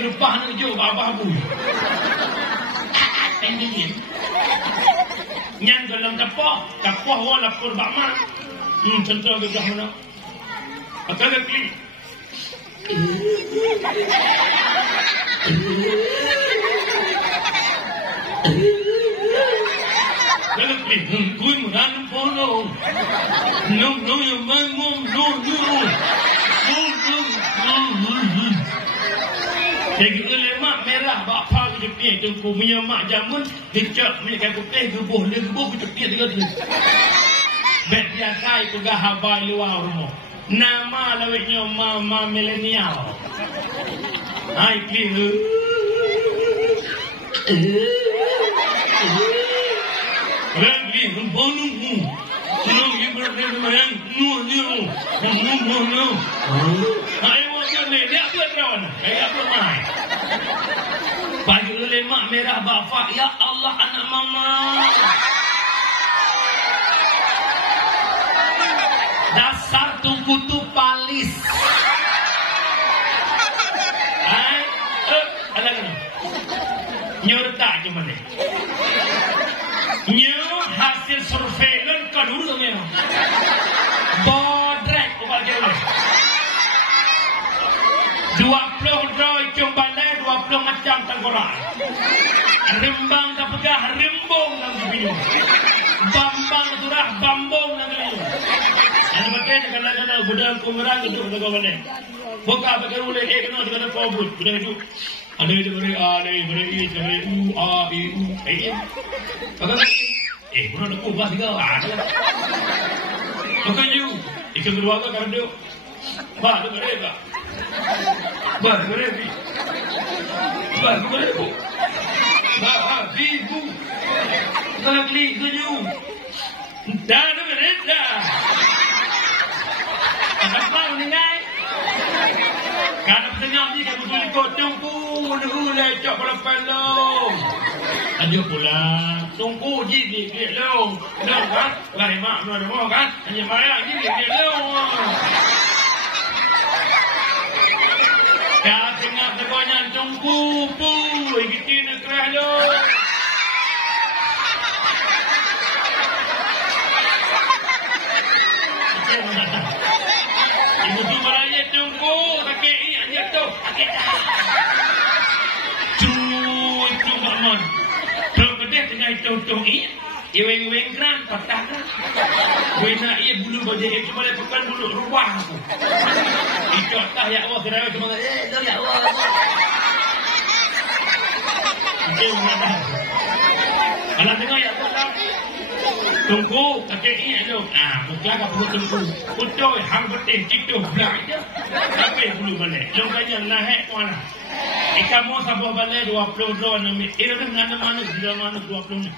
gerupah nak jauh abah-abu. Pendingin. Nyan dalam kapah orang lapor bakman. Contoh gagah mana? Apa lagi? Lagi, kui menganam pono. No, yang mengum, no. Jadi lemak merah bapa ke tepi tu ku punya mak jamun dicap punya kain putih gebuh ke tepi tu. Bet biasa itu gahabai luar rumah. Nama lawiknya mama milenial. Hai clear. Lagi bonungmu. Tolong ibu berdemen no. Hai wajah ni dia buat rawan. Kayak apa mai? Bagi lemak merah bapak ya Allah anak mama. Dasar tungku tu palis. Hai, ada kan? Nyurta je mana? Nyu hasil survei lun kau dulu ni. Bodrek kau bagi dulu. 20 droi cumbalai 20 macam tengkorak. Rembang tak pegah rembong dalam video. Bambang turah bambong dalam video. Anu pakai kadang-kadang budak kumerang itu kau mana? Buka pakai ulai kena dengan pobut budak itu. Ada itu beri u a i u e. Pakai budak aku bahas kau ada. Pakai you. Ikan kedua kau kan dia. Bah, tu mereka. Bah, ibu. Kalau klik tuju. Dah tu mereka. Apa ni guys? Karena tengah ni kan betul ikut tunggu mulai cok kalau pelong. Ada pula tunggu jadi dia long. Long kan? Lai mak mau kan? Hanya marah jadi dia long. Dah tengah terbanyak tunggu gitu nak kerah long. Ibu tu marahnya tunggu kakek ini aja tu kakek dah. Itu bangun. Kalau kedai tengah tunggu ini, iweng keran patah kan. Wena ia bulu baju itu boleh bukan bulu ruang aku. Itu tak ya Allah kira cuma dah ya Allah. Itu mana? Kalau tengok ya Allah. Tunggu kakek ini aja. Bukan apa perlu tunggu. Utoy hang beting citu belak je. Tapi bulu balik. Longkanya naik mana? Ikamu sabah balik 20 drone. Ini kan mana 20 ni.